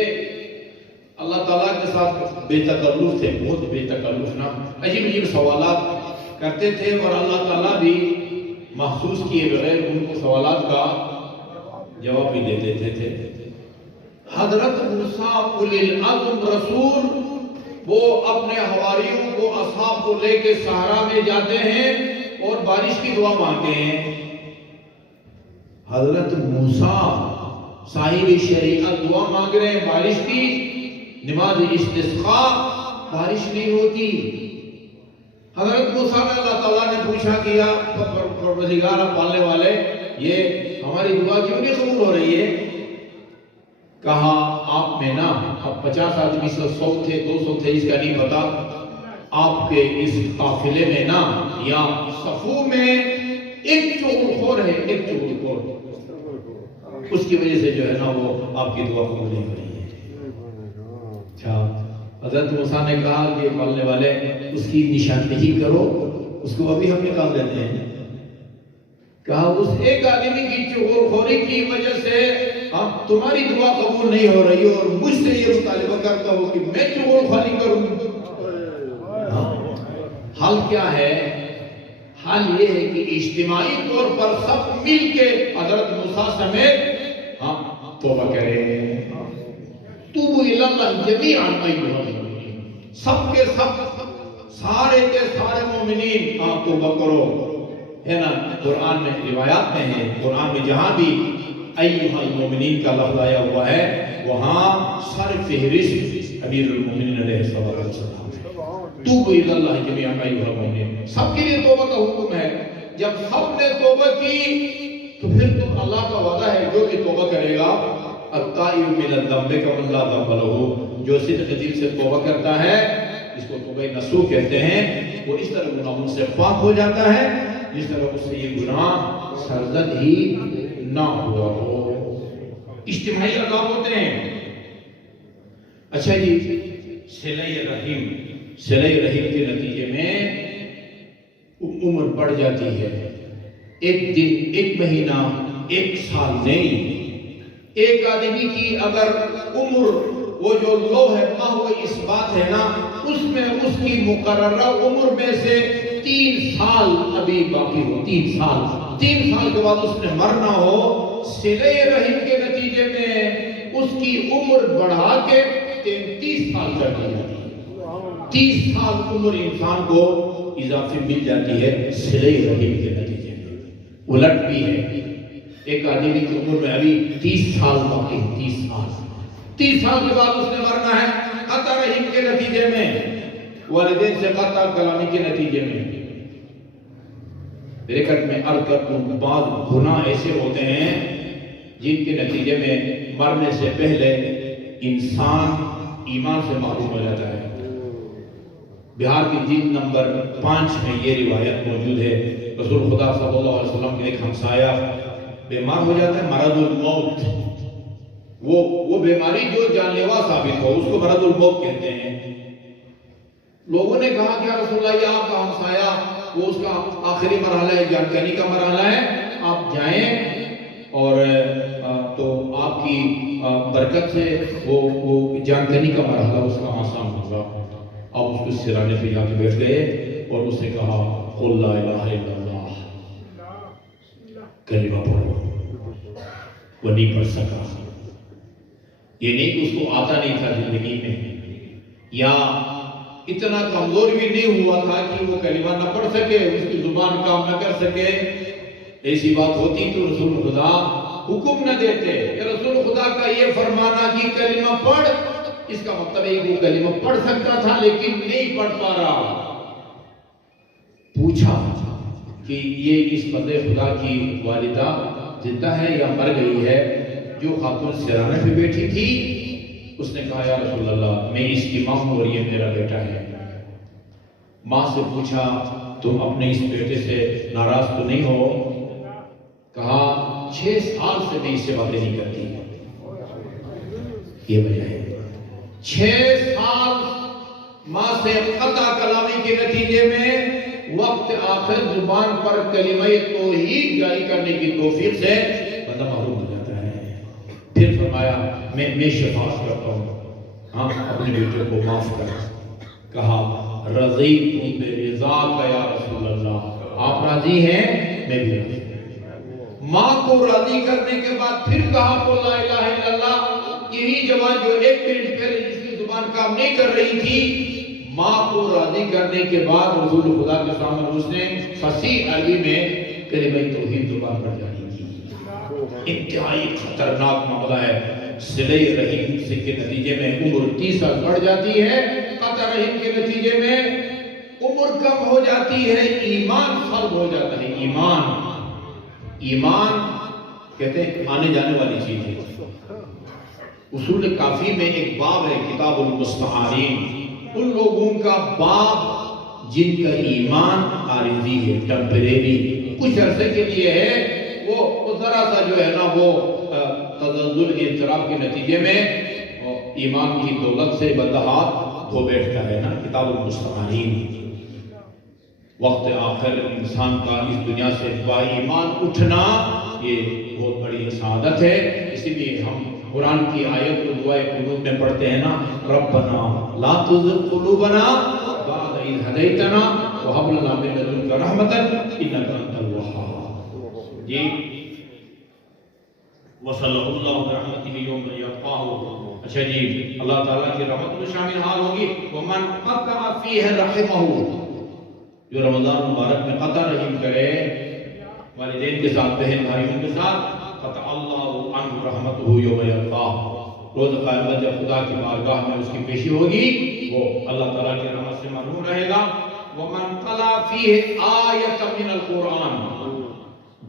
اللہ تعالیٰ کے ساتھ بے تکلف تھے, بہت بے تکلف نا, عجیب سوالات کرتے تھے اور اللہ تعالیٰ بھی محسوس کیے بغیر ان کو سوالات کا جواب بھی دے دیتے تھے. حضرت موسیٰ اولی العزم رسول, وہ اپنے حواریوں کو اصحاب کو لے کے صحرا میں جاتے ہیں اور بارش کی دعا مانگتے ہیں. حضرت موسیٰ صاحب شریعت دعا مانگ رہے ہیں بارش کی, نماز استسقاء, بارش نہیں ہوتی. حضرت موسیٰ نے اللہ تعالیٰ نے پوچھا کیا پروردگار پالنے والے, یہ ہماری دعا کیوں نہیں قبول ہو رہی ہے؟ کہا آپ میں نا, اب 50 آدمی سے 100 تھے 200 تھے اس کا نہیں پتا, آپ کے اس قافلے میں نا یا صفوں میں ایک چغلخور ہے, ایک چغلخور, اس کی وجہ سے جو ہے نا وہ آپ کی دعا قبول نہیں ہو رہی ہے. اچھا, حضرت موسیٰ نے کہا کہ پالنے والے اس کی نشاندہی کرو, اس کو ابھی ہم نکال دیتے ہیں. کہا اس ایک آدمی کی چغلخوری کی وجہ سے اب تمہاری دعا قبول نہیں ہو رہی اور مجھ سے یہ مطالبہ کرتا ہو کہ میں چغلخوری کروں. حل کیا ہے؟ حل یہ ہے کہ اجتماعی طور پر سب مل کے حضرت موسیٰ سمیت توبہ کریں. توبوا الی اللہ جمیعا ایھا المؤمنین, سب کے سب, سارے کے سارے مومنین آپ توبہ کرو. ہے نا, قرآن میں روایات میں ہے, قرآن میں جہاں بھی ایھا المؤمنین کا لفظ آیا ہوا ہے وہاں سر فہرست امیر المؤمنین علیہ السلام ہے. توبوا الی اللہ جمیعا ایھا المؤمنین, سب کے لیے توبہ کا حکم ہے. جب سب نے توبہ کی تو پھر تو اللہ کا وعدہ ہے جو بھی توبہ کرے گا التائب من الذنب کمن لا ذنب له, جو صدق دل سے توبہ کرتا ہے اس کو توبہ نصوح کہتے ہیں, وہ اس طرح گناہوں سے پاک ہو جاتا ہے جس طرح اس سے یہ گناہ سرزد ہی نہ ہوا ہو. اجتماعی عذاب ہوتے ہیں. اچھا جی, صلہ رحم کے نتیجے میں عمر بڑھ جاتی ہے. ایک دن, ایک مہینہ, ایک سال نہیں. ایک آدمی کی اگر عمر وہ جو لو ہے وہ اس بات ہے نا, اس میں اس کی مقررہ عمر میں سے 3 سال ابھی باقی ہو. 3 سال کے بعد اس نے مرنا ہو, صلہ رحم کے نتیجے میں اس کی عمر بڑھا کے 33 سال کر دی جاتی ہے. 30 سال عمر انسان کو اضافی مل جاتی ہے صلہ رحم کے نتیجے میں. الٹ بھی ہے, ایک آدمی کی عمر میں ابھی 30 سال باقی ہے. 30 سال کے بعد اس نے مرنا ہے قطع رحم کے نتیجے میں, والدین سے قطع کلامی کے نتیجے میں. بریکٹ میں عرض کرتا ہوں, بعض گناہ ایسے ہوتے ہیں جن کے نتیجے میں مرنے سے پہلے انسان ایمان سے محروم ہو جاتا ہے. بہار کی جلد نمبر 5 میں یہ روایت موجود ہے. رسول خدا صلی اللہ علیہ وسلم کے ایک ہمسایہ بیمار ہو جاتا ہے, مرض الموت. وہ بیماری جو جان لیوا ثابت ہو اس کو مرض الموت کہتے ہیں. لوگوں نے کہا کہ رسول اللہ یہ آپ کا ہمسایہ, وہ اس کا آخری مرحلہ ہے, جان کنی کا مرحلہ ہے, آپ جائیں اور تو آپ کی برکت سے وہ جان کنی کا مرحلہ اس کا آسان ہوگا. آپ اس کو سرانے پہ جا کے بیٹھ گئے اور اس نے کہا قل لا الہ الا اللہ, کلمہ پڑھو. وہ نہیں پڑھ سکا. یہ نہیں کہ اس کو آتا نہیں تھا زندگی میں, یا اتنا کمزور بھی نہیں ہوا تھا کہ وہ کلمہ نہ پڑھ سکے, اس کی زبان کام نہ کر سکے. ایسی بات ہوتی تو رسول خدا حکم نہ دیتے کہ رسول خدا کا یہ فرمانا کہ کلمہ پڑھ، اس کا مطلب ہے کہ وہ کلمہ پڑھ سکتا تھا لیکن نہیں پڑھ پا رہا۔ پوچھا کہ یہ اس بندے خدا کی والدہ زندہ ہے یا مر گئی ہے؟ جو خاتون سرانے پہ بیٹھی تھی اس نے کہا یا رسول اللہ میں اس کی ماں ہوں اور یہ میرا بیٹا ہے۔ ماں سے پوچھا تم اپنے اس بیٹے سے ناراض تو نہیں ہو؟ کہا 6 سال سے میں اس سے باتیں نہیں کرتی، یہ وجہ ہے 6 سال ماں سے قطع کلامی کے نتیجے میں وقت آخر زبان پر کلمہ توحید جاری کرنے کی توفیق سے بندہ محروم ہو جاتا ہے۔ پھر فرمایا میں شفاعت کرتا ہوں، ہاں اپنے بیٹے کو معاف کر۔ کہا رضیت برضاک یا رسول اللہ، آپ راضی ہیں میں بھی راضی ہوں۔ ماں کو راضی کرنے کے بعد پھر کہا قل لا الہ الا اللہ، یہی جوان جو 1 منٹ پہلے جس کی زبان کام نہیں کر رہی تھی، ماں کو راضی کرنے کے بعد رسول خدا کے سامنے اس نے فصیح عربی میں کلمہ توحید زبان پر جاری کی۔ انتہائی خطرناک معاملہ ہے۔ صلہ رحم سے کے نتیجے میں عمر 30 سال بڑھ جاتی ہے، قطع رحم کے نتیجے میں عمر کم ہو جاتی ہے، ایمان خراب ہو جاتا ہے۔ ایمان کہتے ہیں آنے جانے والی چیز ہے۔ اصول کافی میں ایک باب ہے کتاب المستعارین، ان لوگوں کا باب جن کا ایمان عارضی ہے، ٹیمپریری، کچھ عرصے کے لیے ہے، وہ ذرا سا جو ہے نا وہ تزلزل اضطراب کے نتیجے میں ایمان کی دولت سے بندہ ہاتھ دھو بیٹھتا ہے نا۔ کتاب المستعارین، وقت آخر انسان کا اس دنیا سے با ایمان اٹھنا یہ بہت بڑی سعادت ہے۔ اسی لیے ہم قرآن کی آیت کو دعائے قنوت میں پڑھتے ہیں نا، ربنا لا تزغ قلوبنا بعد اذ ہدیتنا وہب لنا من لدنک رحمۃ انک انت الوہاب۔ جی وصلی اللہ برحمتہ یوم یلقاہ۔ اچھا جی، اللہ تعالیٰ کی رحمت میں شامل حال ہوگی۔ ومن قطع فیہ رحمہ، جو رمضان مبارک میں قطع رحم کرے والدین کے ساتھ، بہن بھائیوں کے ساتھ، قطع اللہ عنہ رحمتہ یوم یلقاہ، روز قیامت جب خدا کی بارگاہ میں اس کی پیشی ہوگی وہ اللہ تعالیٰ کی رحمت سے محروم رہے گا۔ ومن قضى فیہ آیۃ من القرآن،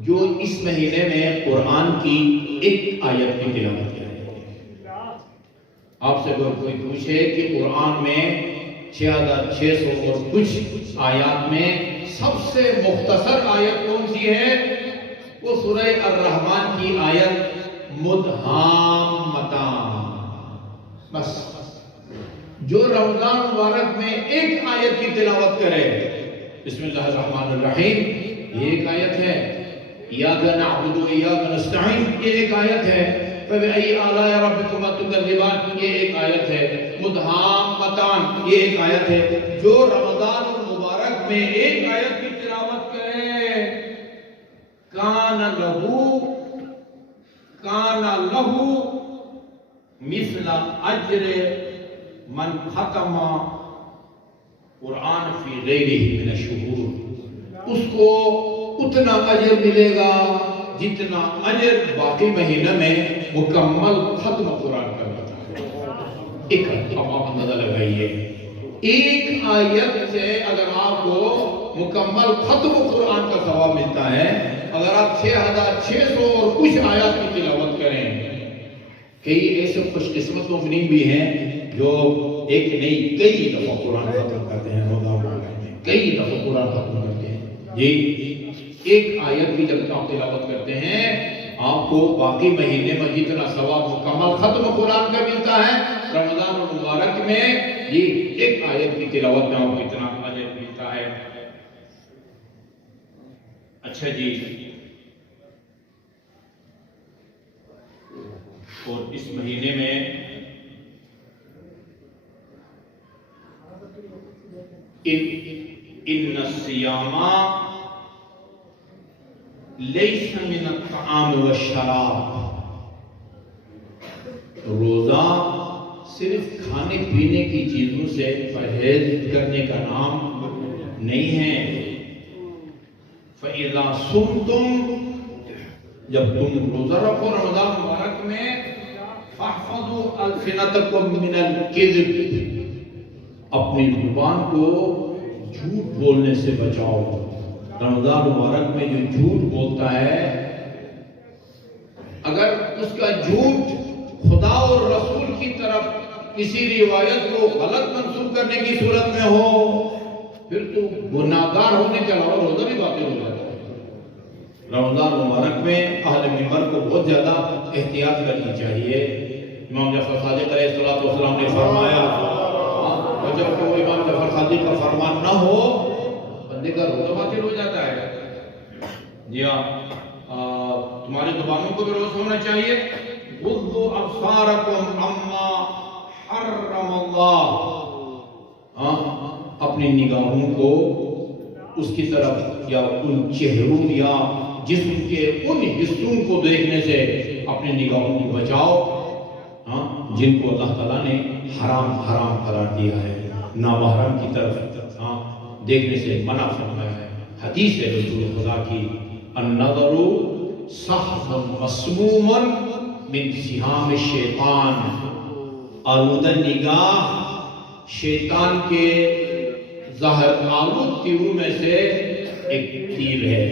جو اس مہینے میں قرآن کی ایک آیت کی تلاوت کرے۔ آپ سے اگر کوئی پوچھے کہ قرآن میں 6600 اور کچھ آیات میں سب سے مختصر آیت کون سی ہے؟ وہ سورہ الرحمن کی آیت مدھامتان، بس۔ جو رمضان مبارک میں ایک آیت کی تلاوت کرے، بسم اللہ الرحمن الرحیم، یہ ایک آیت ہے۔ ایاک نعبد و ایاک نستعین، یہ ایک آیت ہے۔ فبأي آلاء ربكما تكذبان، یہ ایک آیت ہے۔ مدھامتان، یہ ایک آیت ہے۔ جو رمضان المبارک میں ایک آیت کی تلاوت کرے، کان لہو مثل اجر من ختم قرآن فی غیرہ من الشہور، اس کو اتنا اجر ملے گا جتنا اجر باقی مہینہ میں مکمل ختم قرآن کا ملتا ہے۔ ایک آپ اندازہ لگائیے، ایک آیت سے اگر آپ کو مکمل ختم قرآن کا ثواب ملتا ہے، اگر آپ 6600 اور کچھ آیات کی تلاوت کریں۔ کئی ایسے خوش قسمت مومنین بھی ہیں جو ایک نہیں کئی دفعہ قرآن ختم کرتے ہیں، کئی دفعہ قرآن ختم کرتے ہیں۔ جی، ایک آیت بھی جب آپ تلاوت کرتے ہیں آپ کو باقی مہینے میں جتنا ثواب مکمل ختم قرآن کا ملتا ہے، رمضان المبارک میں یہ ایک آیت کی تلاوت میں آپ کو اتنا اجر ملتا ہے۔ اچھا جی، اور اس مہینے میں ان الصیام لیس من الطعام والشراب، روزہ صرف کھانے پینے کی چیزوں سے پرہیز کرنے کا نام نہیں ہے۔ فَإِذَا صُمْتُمْ، جب تم روزہ رکھو رمضان مبارک میں، فَاحْفَظُوا أَلْسِنَتَكُمْ مِنَ الْكِذِبِ، اپنی زبان کو جھوٹ بولنے سے بچاؤ۔ رمضان مبارک میں جو جھوٹ بولتا ہے، اگر اس کا جھوٹ خدا اور رسول کی طرف کسی روایت کو غلط منسوخ کرنے کی صورت میں ہو، پھر تو گناہگار ہونے کے علاوہ روزہ بھی باطل ہو جاتا ہے۔ رمضان مبارک میں اہل منبر کو بہت زیادہ احتیاط کرنی چاہیے۔ امام جعفر صادق علیہ السلام نے فرمایا، اور جب کہ وہ امام جعفر صادق کا فرمان نہ ہو، بندے کا روزہ باطل ہو جاتا ہے۔ جی ہاں، تمہاری زبانوں کو بھی روز ہونا چاہیے۔ غضوا ابصارکم عما حرم اللہ، اپنی نگاہوں کو اس کی طرف یا ان چہروں یا جسم کے ان حصوں کو دیکھنے سے اپنی نگاہوں کو بچاؤ جن کو اللہ تعالیٰ نے حرام قرار دیا ہے، نامحرم کی طرف دیکھنے سے منع فرمایا ہے۔ حدیث ہے رسول خدا کی، النظر سحب مسموم من سہام الشیطان، آلودہ نگاہ شیطان کے زہر آلود تیروں میں سے ایک تیر ہے۔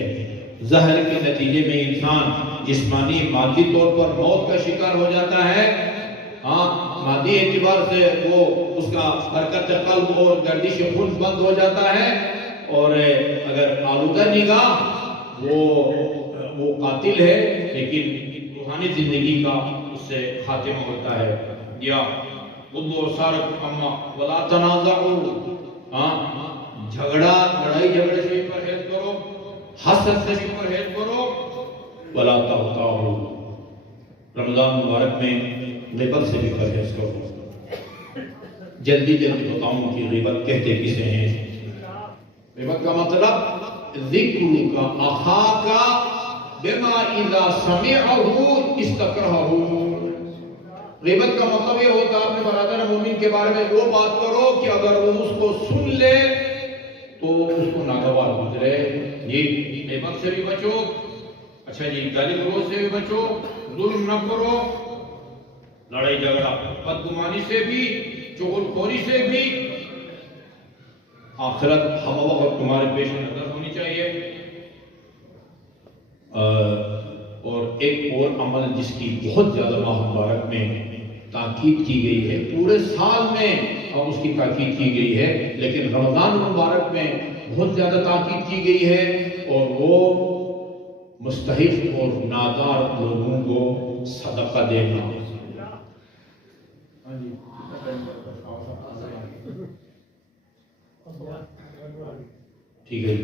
زہر کے نتیجے میں انسان جسمانی مادی طور پر موت کا شکار ہو جاتا ہے، مادی اعتبار سے وہ اس کا حرکت قلب اور گردش خون بند ہو جاتا ہے، اور اگر آلودہ نگاہ وہ قاتل ہے، لیکن روحانی زندگی کا اس سے خاتمہ ہوتا ہے۔ یا غضوا ابصارکم عما ولا تنازعوا، لڑائی جھگڑے سے بھی پرہیز کرو، حسد سے بھی پرہیز کرو۔ ولا تغتابوا، رمضان مبارک میں غیبت سے بھی پرہیز کرو۔ جلدی بتاؤں کہ غیبت کہتے کسے ہیں۔ غیبت کا مطلب ذکرک اخاک بما اذا سمعه استکرہہ۔ غیبت کا مطلب یہ ہوتا ہے اپنے برادر مومن کے بارے میں وہ بات کرو کہ اگر وہ اس کو سن لے تو اس کو ناگوار گزرے۔ جی غیبت سے بھی بچو، اچھا جی گالی گلوچ سے بھی بچو، ظلم نہ کرو، لڑائی جھگڑا بدگمانی سے بھی، چغل خوری سے بھی۔ آخرت ہم وقت تمہارے پیش نظر ہونی چاہیے۔ اور ایک اور عمل جس کی بہت زیادہ ماہ مبارک میں تاکید کی گئی ہے، پورے سال میں اس کی تاکید کی گئی ہے، لیکن رمضان مبارک میں بہت زیادہ تاکید کی گئی ہے، اور وہ مستحق اور نادار لوگوں کو صدقہ دینا۔ ٹھیک ہے،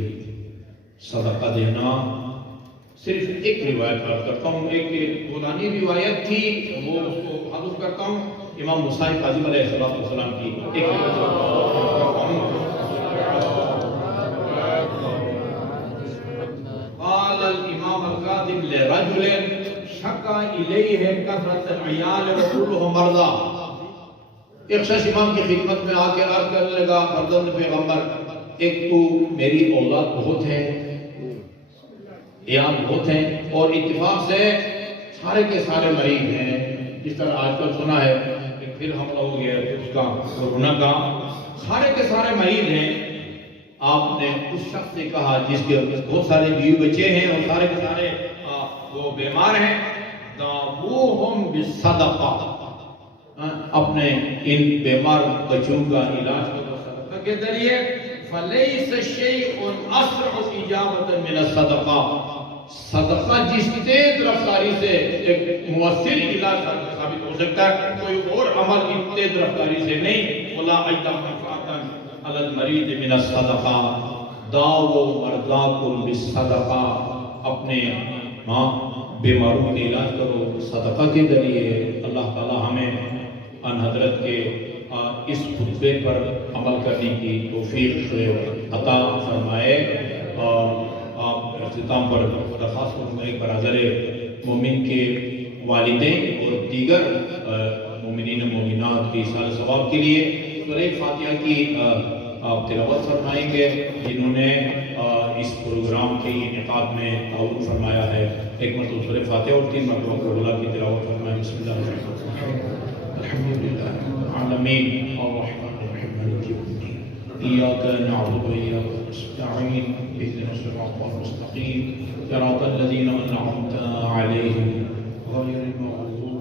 صدقہ دینا۔ صرف ایک روایت بات کرتا ہوں، ایک قرآنی روایت تھی، وہ اس کو حذف کرتا ہوں، امام موسیٰ کاظم علیہ السلام کی ایک روایت کرتا ہوں۔ قال الامام الکاظم لرجل شکا الیہ کثرۃ العیال وکلہ مرضى، ایک شخص امام کی خدمت میں آ کے عرض کرنے لگا، فرزند پیغمبر، ایک تو میری اولاد بہت ہے، عیال بہت ہیں، اور اتفاق سے سارے کے سارے مریض ہیں، جس طرح آج کل سنا ہے کہ پھر حملہ ہو گیا اس کا کورونا کا، سارے کے سارے مریض ہیں۔ آپ نے اس شخص سے کہا جس کے بہت سارے بیوی بچے ہیں اور سارے کے سارے وہ بیمار ہیں، دعوہم بالصدقہ، اپنے ان بیمار بچوں کا علاج کرو صدقہ کے ذریعے۔ فلیس شیء اسرع اجابۃ من الصدقہ، صدقہ جس تیز رفتاری سے ایک مؤثر علاج ثابت ہو سکتا ہے، کوئی اور عمل ان تیز رفتاری سے نہیں۔ ولا اجدع منفعۃ علی المریض من الصدقہ، داؤ مرضاکم بالصدقہ، اپنے بیماروں کے علاج کرو صدقہ کے ذریعے۔ اللہ تعالی ہمیں ان حضرت کے اس خطبے پر عمل کرنے کی توفیق عطا فرمائے۔ آپ اختتام پر درخواست کروں گا، ایک برادر مومن کے والدین اور دیگر مومنین مومنات کی سال ثواب کے لیے سورہ فاتحہ کی آپ تلاوت فرمائیں گے جنہوں نے اس پروگرام کے انعقاد میں تعاون فرمایا ہے. ایک مرتبہ سورہ فاتحہ اور 3 مرتبہ قرآن کی تلاوت فرمائیں. بسم اللہ الرحمن الرحیم. الحمد للہ العالمین الرحمن الرحیم مالک یوم الدین ایاک نعبد و ایاک نستعین اهدنا الصراط المستقیم صراط الذین انعمت علیہم غیر المغضوب